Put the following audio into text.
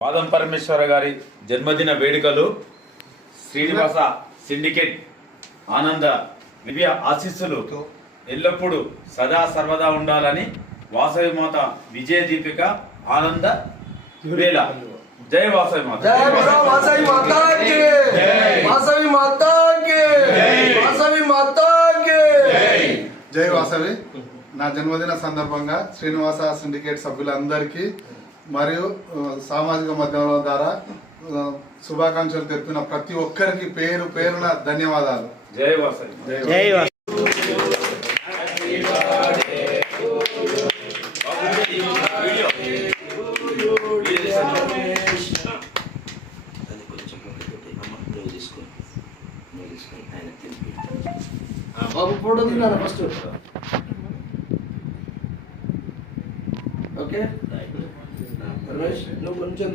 వాదం పరమేశ్వర గారి జన్మదిన వేడుకలు శ్రీనివాస సిండికేట్ ఆనంద దివ్య ఆశీస్సులు ఎల్లప్పుడూ సదా సర్వదా ఉండాలని వాసవి మాత విజయ దీపిక ఆనంద వేళ జై వాసవి మాత, జై వాసవి మాతాకి, వాసవి మాతాకి, వాసవి మాతాకి. జై వాసవి. నా జన్మదిన సందర్భంగా శ్రీనివాస సిండికేట్ సభ్యులందరికీ మరియు సామాజిక మాధ్యమాల ద్వారా శుభాకాంక్షలు తెలిపిన ప్రతి ఒక్కరికి పేరు పేరున ధన్యవాదాలు. జై వాసవి. జై వాసవి. బాబు ఫోటో తిన్నారా ఫస్ట్? ఓకే రమేష్, నువ్వు కొంచెం